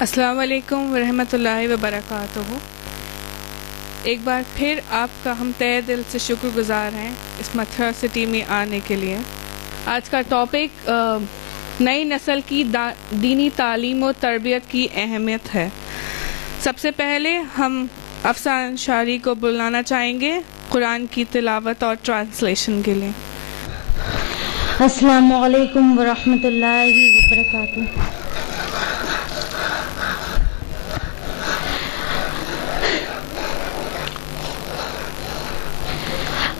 السلام علیکم ورحمۃ اللہ وبرکاتہ۔ ایک بار پھر آپ کا ہم تہہ دل سے شکر گزار ہیں اس متھرا سٹی میں آنے کے لیے۔ آج کا ٹاپک نئی نسل کی دینی تعلیم و تربیت کی اہمیت ہے۔ سب سے پہلے ہم افسان شاعری کو بلانا چاہیں گے قرآن کی تلاوت اور ٹرانسلیشن کے لیے۔ السلام علیکم ورحمۃ اللہ وبرکاتہ۔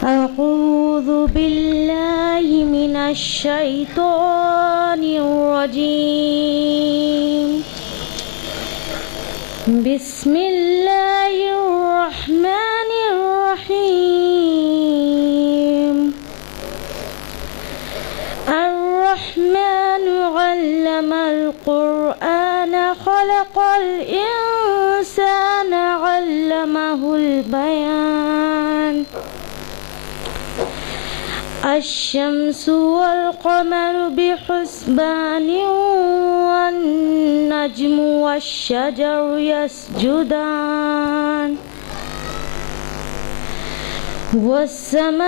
اعوذ باللہ من الشیطان الرجیم، بسم اللہ الرحمن الرحیم۔ الرحمن علم القرآن خلق الإنسان علمه البيان۔ الشمس والقمر بحسبان والنجم والشجر يسجدان، والسماء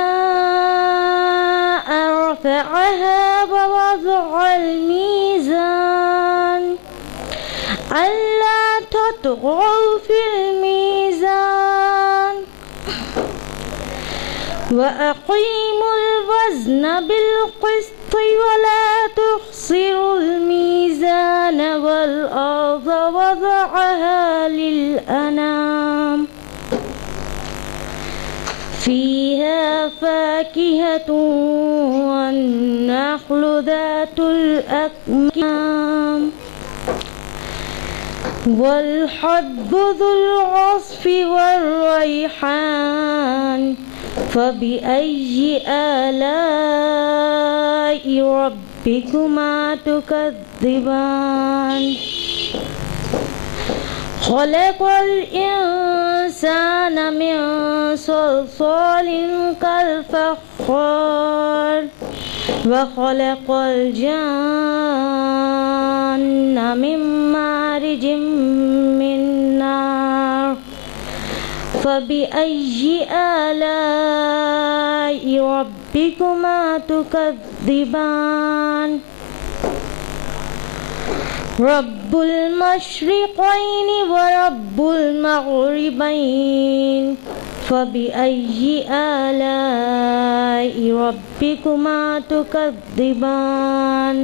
رفعها ووضع الميزان ألا تطغوا في الميزان وأقيموا الوزن بالقسط ولا تخسروا الميزان والأرض وضعها للأنام فيها فاكهة والنخل ذات الأكمام والحب ذو العصف والريحان، فبأي آلاء ربكما تكذبان؟ خلق الإنسان من صلصال كالفخار وخلق الجن من مارج من نار، فبأي آلاء ربكما تكذبان؟ رب المشرقين ورب المغربين، فبأي آلاء ربكما تكذبان؟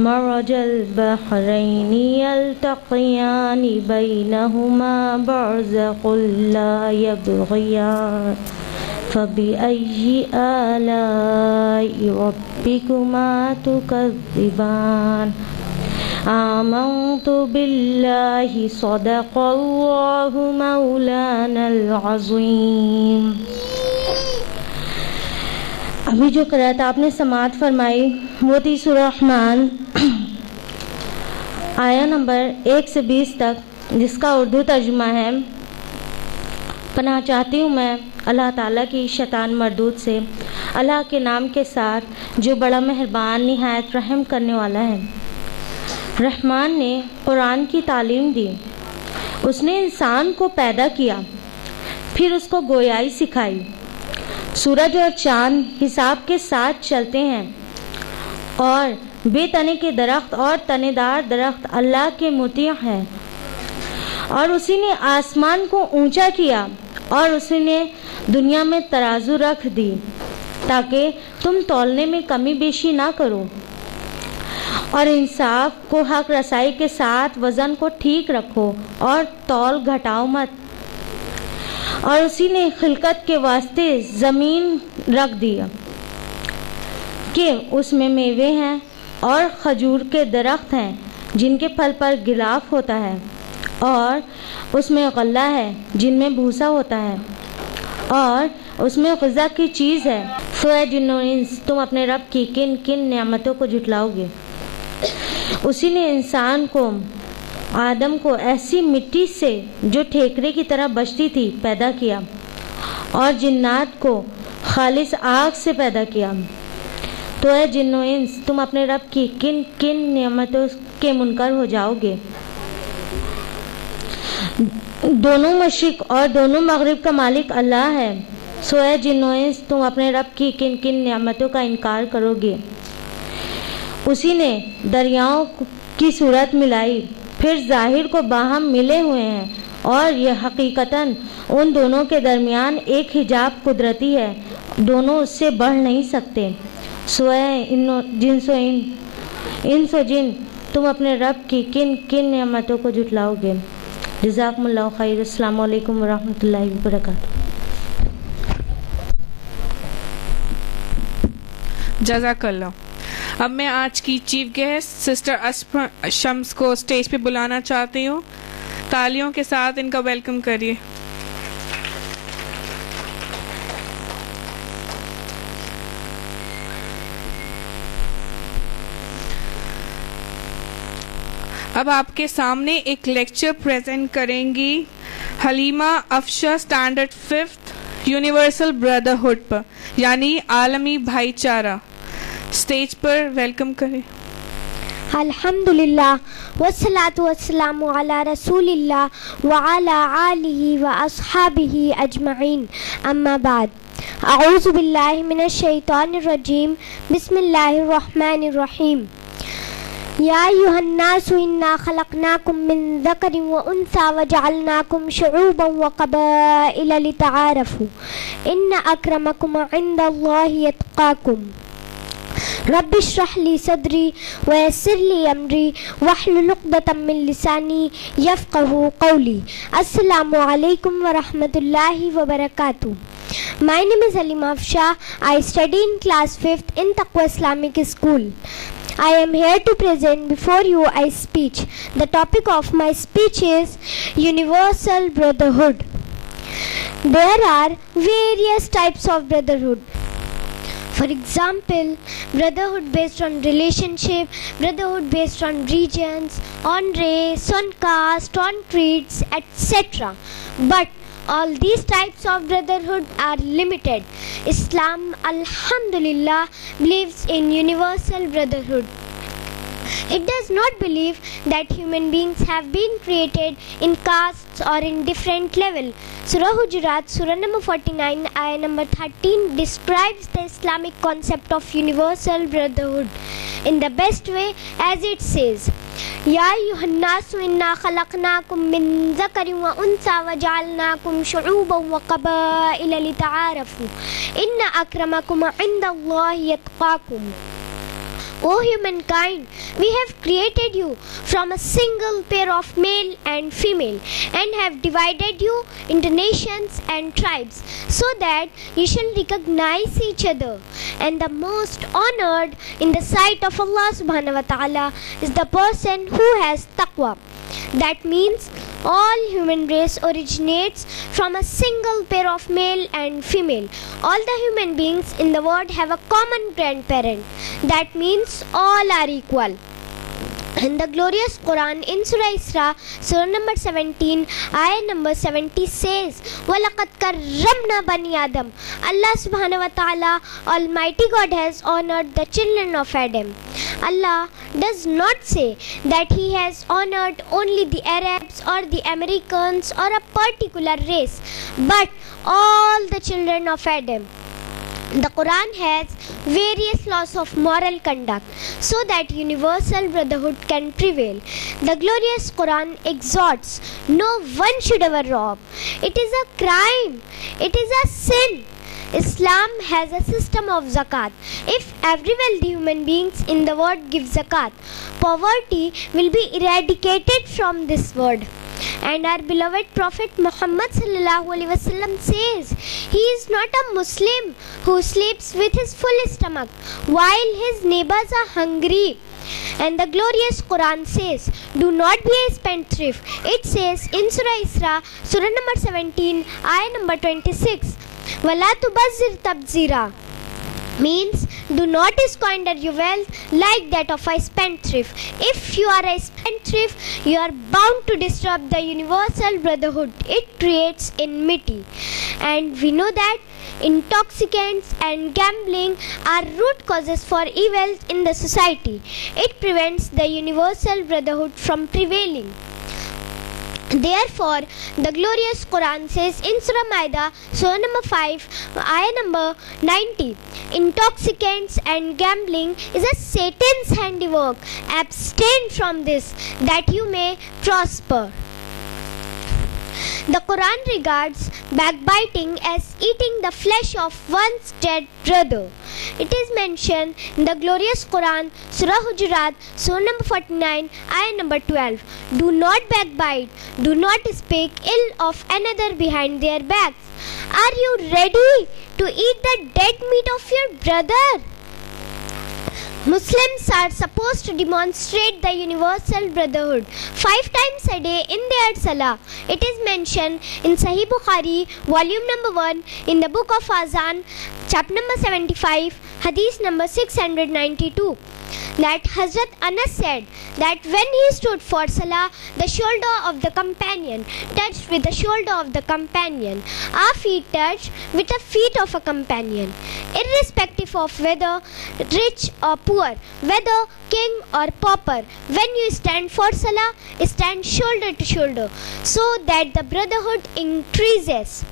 مرج البحرين يلتقيان بينهما برزخ لا يبغيان، فبأي آلاء ربكما تكذبان؟ آمنت بالله صدق الله مولانا العظيم۔ ابھی جو قرأت آپ نے سماعت فرمائی وہ تھی سورہ رحمان آیا نمبر 1 سے 20 تک، جس کا اردو ترجمہ ہے۔ پناہ چاہتی ہوں میں اللہ تعالیٰ کی شیطان مردود سے، اللہ کے نام کے ساتھ جو بڑا مہربان نہایت رحم کرنے والا ہے۔ رحمان نے قرآن کی تعلیم دی، اس نے انسان کو پیدا کیا، پھر اس کو گویائی سکھائی۔ سورج اور چاند حساب کے ساتھ چلتے ہیں، اور بے تنے کے درخت اور تنے دار درخت اللہ کے مطیع ہیں۔ اور اسی نے آسمان کو اونچا کیا، اور اسی نے دنیا میں ترازو رکھ دی تاکہ تم تولنے میں کمی بیشی نہ کرو، اور انصاف کو حق رسائی کے ساتھ وزن کو ٹھیک رکھو اور تول گھٹاؤ مت۔ اور اسی نے خلقت کے واسطے زمین رکھ دیا کہ اس میں میوے ہیں اور کھجور کے درخت ہیں جن کے پھل پر غلاف ہوتا ہے، اور اس میں غلہ ہے جن میں بھوسا ہوتا ہے، اور اس میں غذا کی چیز ہے۔ سو اے جن و انس، تم اپنے رب کی کن کن نعمتوں کو جھٹلاؤ گے؟ اسی نے انسان کو، آدم کو ایسی مٹی سے جو ٹھیکرے کی طرح بجتی تھی پیدا کیا، اور جنات کو خالص آگ سے پیدا کیا۔ تو اے جن و انس، تم اپنے رب کی کن کن نعمتوں کے منکر ہو جاؤ گے؟ دونوں مشرق اور دونوں مغرب کا مالک اللہ ہے. سو اے جن و انس تم اپنے رب کی کن کن نعمتوں کا انکار کرو گے؟ اسی نے دریاؤں کی صورت ملائی، پھر ظاہر کو باہم ملے ہوئے ہیں، اور یہ حقیقتاً ان دونوں کے درمیان ایک حجاب قدرتی ہے، دونوں اس سے بڑھ نہیں سکتے. سو اے انس و جن تم اپنے رب کی کن کن نعمتوں کو جھٹلاؤ گے؟ جزاکم اللہ خیر. السلام علیکم ورحمۃ اللہ وبرکاتہ. جزاک اللہ. اب میں آج کی چیف گیسٹ سسٹر اسما شمس کو اسٹیج پہ بلانا چاہتی ہوں. تالیوں کے ساتھ ان کا ویلکم کریے. اب آپ کے سامنے ایک لیکچر پریزنٹ کریں گی حلیمہ افشا اسٹینڈرڈ 5 یونیورسل بردرہڈ پر، یعنی عالمی بھائی چارہ. اسٹیج پر ویلکم کریں. الحمدللہ والصلاة والسلام علی رسول اللہ وعلی آلہ واصحابہ اجمعین. اما بعد، اعوذ باللہ من الشیطان الرجیم. بسم اللہ الرحمن الرحیم. یا ایھا الناس انا خلقناکم من ذکر وانثی وجعلناکم شعوبا وقبائل لتعارفوا ان اکرمکم عند اللہ اتقاکم. رب اشرح لی صدری ویسر لی امری واحلل عقدۃ من لسانی یفقہوا قولی. السلام علیکم ورحمۃ اللہ وبرکاتہ. My name is Halima Afsha. I study in class 5th in Taqwa Islamic School. I am here to present before you a speech. The topic of my speech is Universal Brotherhood. There are various types of brotherhood. For example, brotherhood based on relationship, brotherhood based on regions, on race, on caste, on creeds, etc. But all these types of brotherhood are limited. Islam, alhamdulillah, believes in universal brotherhood. It does not believe that human beings have been created in castes or in different level. Surah Hujurat, Surah number 49, ayah number 13 describes the Islamic concept of universal brotherhood in the best way, as it says, Ya ayyuhan nasu inna khalaqnakum min dhakarin wa untha wa ja'alnakum shu'uban wa qaba'ila lita'arafu inna akramakum 'inda Allahi atqakum. O humankind, we have created you from a single pair of male and female and have divided you into nations and tribes so that you shall recognize each other. And the most honored in the sight of Allah subhanahu wa ta'ala is the person who has taqwa. That means all human race originates from a single pair of male and female. All the human beings in the world have a common grandparent. That means all are equal. In the glorious Quran, in Surah Isra, Surah number 17, ayah number 70 says, وَلَقَدْ كَرَّمْنَا بَنِي Adam. Allah subhanahu wa ta'ala, Almighty God, has honored the children of Adam. Allah does not say that He has honored only the Arabs or the Americans or a particular race, but all the children of Adam. The Quran has various laws of moral conduct so that universal brotherhood can prevail. The glorious Quran exhorts, no one should ever rob. It is a crime. It is a sin. Islam has a system of zakat. If every wealthy human beings in the world give zakat, poverty will be eradicated from this world. And our beloved Prophet Muhammad sallallahu alaihi wasallam says, he is not a Muslim who sleeps with his full stomach while his neighbors are hungry. And the glorious Quran says, do not be a spendthrift. It says in Surah Isra, Surah number 17, ayah number 26, وَلَا تُبَذِّرْ تَبْذِيرًا, means do not squander your wealth like that of a spendthrift. If you are a spendthrift, you are bound to disturb the universal brotherhood. It creates enmity. And we know that intoxicants and gambling are root causes for evil in the society. It prevents the universal brotherhood from prevailing. Therefore, the glorious Quran says in Surah Maida, Surah number 5, ayah number 90, intoxicants and gambling is a Satan's handiwork. Abstain from this, that you may prosper. The Quran regards backbiting as eating the flesh of one's dead brother. It is mentioned in the glorious Quran, Surah Hujurat, Surah number 49, ayah number 12. Do not backbite, do not speak ill of another behind their backs. Are you ready to eat the dead meat of your brother? Muslims are supposed to demonstrate the universal brotherhood 5 times a day in their salah. It is mentioned in Sahih Bukhari, volume number 1, in the book of Azan, chapter number 75, hadith number 692, that Hazrat Anas said that when he stood for salah, the shoulder of the companion touched with the shoulder of the companion. Our feet touched with the feet of a companion. Irrespective of whether rich or poor, whether king or pauper, when you stand for salah, stand shoulder to shoulder, so that the brotherhood increases.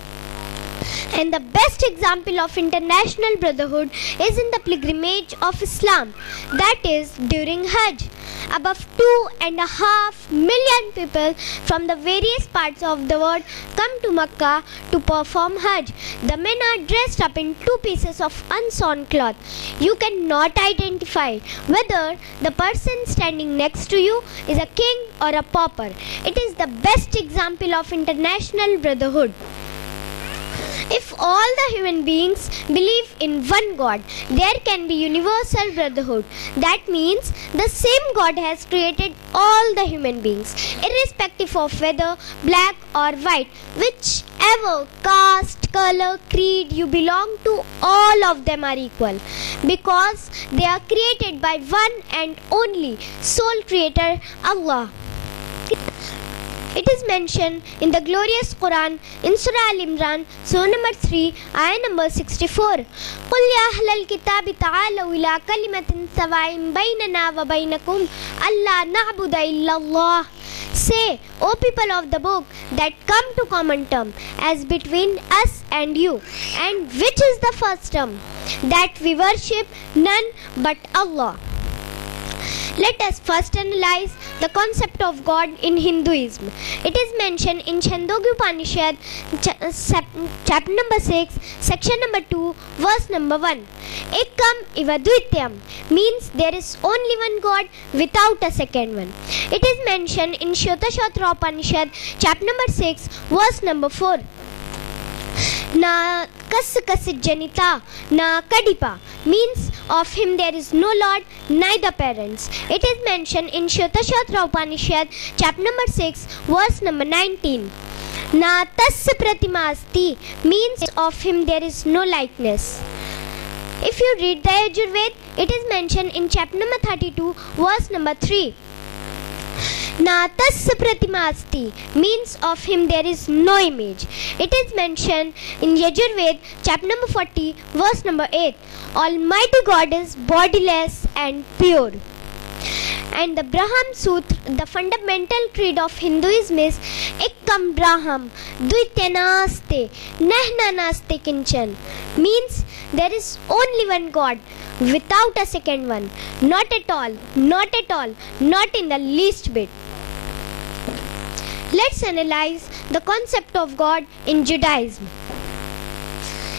And the best example of international brotherhood is in the pilgrimage of Islam, that is during Hajj. Above 2.5 million people from the various parts of the world come to Makkah to perform Hajj. The men are dressed up in 2 pieces of unsewn cloth. You cannot identify whether the person standing next to you is a king or a pauper. It is the best example of international brotherhood. If all the human beings believe in one God, there can be universal brotherhood. That means the same God has created all the human beings, irrespective of whether black or white, whichever caste, color, creed you belong to, all of them are equal, because they are created by one and only sole creator, Allah. It is mentioned in the glorious Quran in Surah Al-Imran, Surah number 3, ayah number 64. قُلْ يَا أَهْلَ الْكِتَابِ تَعَالَوْا إِلَىٰ كَلِمَةٍ سَوَاءٍ بَيْنَنَا وَبَيْنَكُمْ أَلَّا نَعْبُدَ إِلَّا اللَّهَ. Say, O people of the book, that come to common term as between us and you. And which is the first term? That we worship none but Allah. Let us first analyze the concept of God in Hinduism. It is mentioned in Chandogya Upanishad, chapter number 6, section number 2, verse number 1. Ekam iva dvityam means there is only one God without a second one. It is mentioned in Shotashatra Upanishad, chapter number 6, verse number 4. Na kas janita, na kadipa means of him there is no Lord, neither parents. It is mentioned in Shotashatra Upanishad, chapter number 6, verse number 19. Na tas pratima asti means of him there is no likeness. If you read the Yajurved, it is mentioned in chapter number 32, verse number 3. Na tas pratima asti means of him there is no image. It is mentioned in Yajurved, chapter number 40, verse number 8. Almighty God is bodiless and pure. And the Braham Sutra, the fundamental creed of Hinduism, is Ekam Braham Dvitya Nahna Naste Kinchan, means there is only one God without a second one. Not at all, not at all, not in the least bit. Let's analyze the concept of God in Judaism.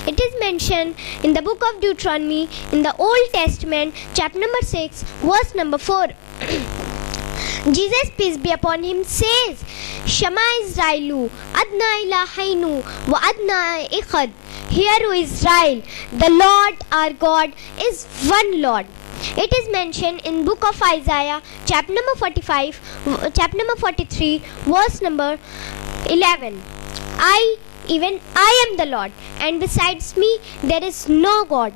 It is mentioned in the book of Deuteronomy in the Old Testament, chapter number 6, verse number 4. Jesus, peace be upon him, says, Shema Israelu, Adna Ilahainu, wa Adna Ikhad. Hear, O Israel, the Lord our God is one Lord. It is mentioned in book of Isaiah, chapter number 45, chapter number 43, verse number 11. Even I am the Lord, and besides me there is no God.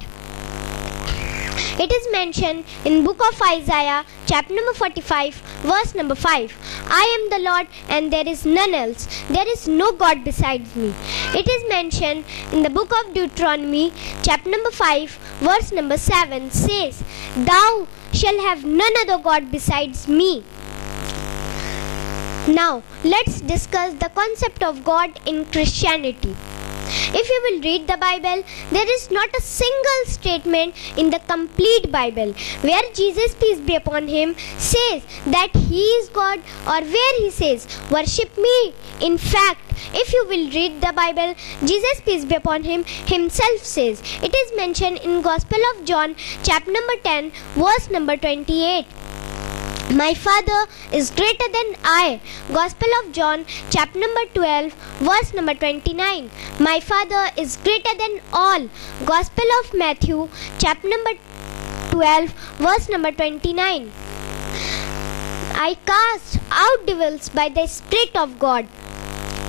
It is mentioned in book of Isaiah, chapter number 45, verse number 5. I am the Lord, and there is none else. There is no God besides me. It is mentioned in the book of Deuteronomy, chapter number 5, verse number 7, says, Thou shalt have none other God besides me. Now, let's discuss the concept of God in Christianity. If you will read the Bible, there is not a single statement in the complete Bible where Jesus, peace be upon him, says that he is God, or where he says, worship me. In fact, if you will read the Bible, Jesus, peace be upon him, himself says, it is mentioned in Gospel of John, chapter number 10, verse number 28. My Father is greater than I. Gospel of John, chapter number 12, verse number 29. My Father is greater than all. Gospel of Matthew, chapter number 12, verse number 29. I cast out devils by the Spirit of God.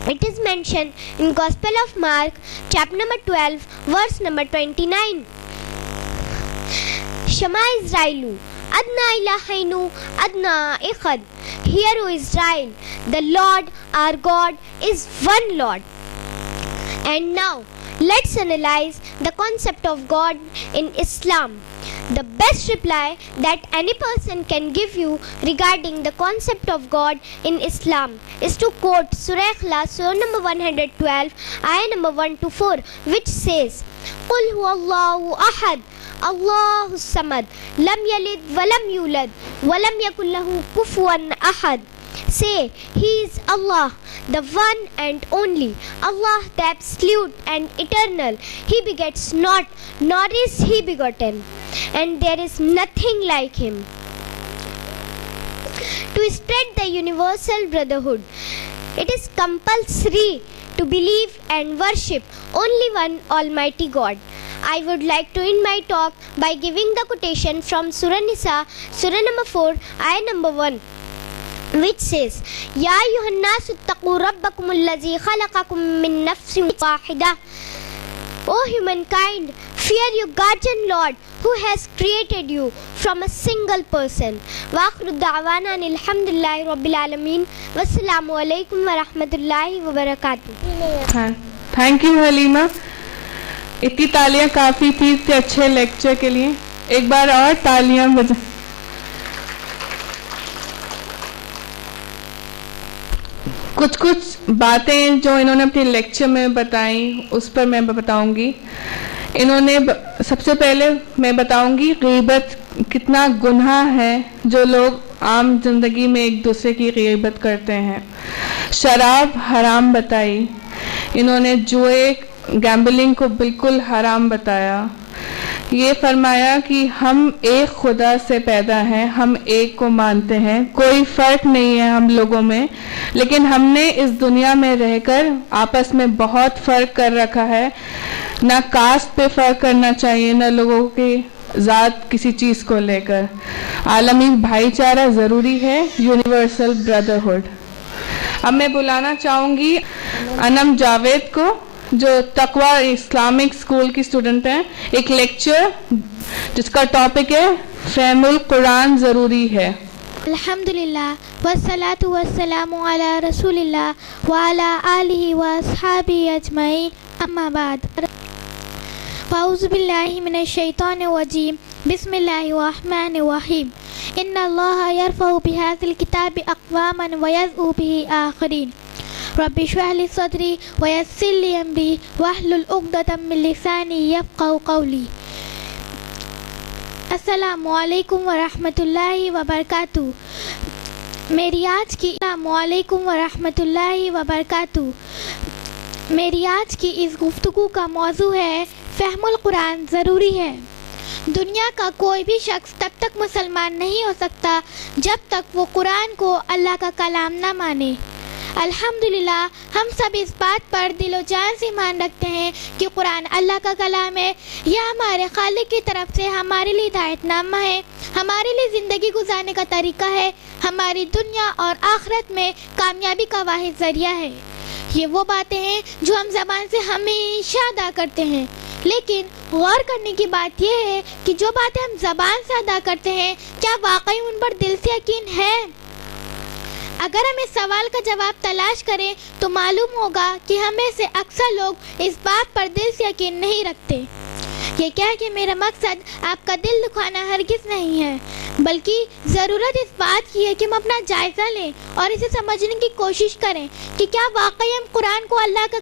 It is mentioned in Gospel of Mark, chapter number 12, verse number 29. Shema Israelu. Adna ilahainu, Adna ikhad. Hear, O Israel, the Lord our God is one Lord. And now, let's analyze the concept of God in Islam. The best reply that any person can give you regarding the concept of God in Islam is to quote Surah Ikhlas, Surah number 112, ayah number 1 to 4, which says, قُلْ هُوَ اللَّهُ أَحَدٌ اللَّهُ الصَّمَدُ لَمْ يَلِدْ وَلَمْ يُولَدْ وَلَمْ يَكُنْ لَهُ كُفُوًا أَحَدٌ. Say, He is Allah, the one and only, Allah the absolute and eternal. He begets not, nor is He begotten, and there is nothing like Him. To spread the universal brotherhood, it is compulsory to believe and worship only one Almighty God. I would like to end my talk by giving the quotation from Surah Nisa, Surah number 4, ayah number 1, which says, Ya ayyuhannasu ittaqu rabbakum allazi khalaqakum min nafsin wahida. O humankind, fear your guardian Lord who has created you from a single person. Wa akhiru da'wana alhamdulillahi rabbil alamin. Wassalamu alaikum wa rahmatullahi wa barakatuh. Thank you Halima. इतनी तालियां काफ़ी थी इतने अच्छे lecture के लिए. एक बार और तालियां बजा. कुछ बातें जो इन्होंने अपने लेक्चर में बताई उस पर मैं बताऊंगी. इन्होंने सबसे पहले मैं बताऊंगी गीबत कितना गुनाह है जो लोग आम जिंदगी में एक दूसरे की गीबत करते हैं. शराब हराम बताई. इन्होंने जुए गैम्बलिंग को बिल्कुल हराम बताया. ये फरमाया कि हम एक खुदा से पैदा हैं, हम एक को मानते हैं, कोई फ़र्क नहीं है हम लोगों में, लेकिन हमने इस दुनिया में रहकर आपस में बहुत फ़र्क कर रखा है. ना कास्ट पे फ़र्क करना चाहिए, ना लोगों की ज़ात किसी चीज़ को लेकर. आलमी भाईचारा ज़रूरी है, यूनिवर्सल ब्रदरहुड. अब मैं बुलाना चाहूँगी अनम जावेद को जो तकवा इस्लामिक स्कूल की स्टूडेंट हैं. एक लेक्चर जिसका टॉपिक है फ़हमुल कुरान ज़रूरी है. अल्हम्दुलिल्लाह वस्सलातु वस्सलामु अला रसूलिल्लाह व अला आलिहि व अस्हाबिहि अजमईन. अम्मा बाद. अऊज़ु बिल्लाहि मिनश शैतानिर रजीम. बिस्मिल्लाहिर रहमानिर रहीम. इन्नल्लाहा यरफ़उ बिहाज़िल किताबि अक़वामन व यज़उ बिहि आख़रीन. रब्बि इश्रह ली सदरी व यस्सिर ली अमरी वहलुल उक़दतम मिन लिसानी यफ़क़हू क़ौली. अस्सलामु अलैकुम व रहमतुल्लाहि व बरकातुहू. मेरी आज की इस गुफ्तगू का मौजू है फ़हमुल कुरान ज़रूरी है. दुनिया का कोई भी शख्स तब तक मुसलमान नहीं हो सकता जब तक वो कुरान को अल्लाह का कलाम ना माने. अल्हम्दुलिल्लाह हम सब इस बात पर दिलो जान से ईमान रखते हैं कि कुरान अल्लाह का कलाम है. यह हमारे खालिक की तरफ से हमारे लिए हिदायतनामा है, हमारे लिए ज़िंदगी गुजारने का तरीका है, हमारी दुनिया और आखिरत में कामयाबी का वाहिद ज़रिया है. ये वो बातें हैं जो हम ज़बान से हमेशा अदा करते हैं, लेकिन गौर करने की बात यह है कि जो बातें हम ज़बान से अदा करते हैं क्या वाकई उन पर दिल से यकीन है. अगर हम इस सवाल का जवाब तलाश करें तो मालूम होगा कि हमें से अक्सर लोग इस बात पर दिल से यकीन नहीं रखते. یہ کہہ کہ میرا مقصد آپ کا دل دکھانا ہرگز نہیں ہے، بلکہ ضرورت اس بات کی ہے کہ ہم اپنا جائزہ لیں اور اسے سمجھنے کی کوشش کریں کہ کیا واقعی ہم قرآن کو اللہ کا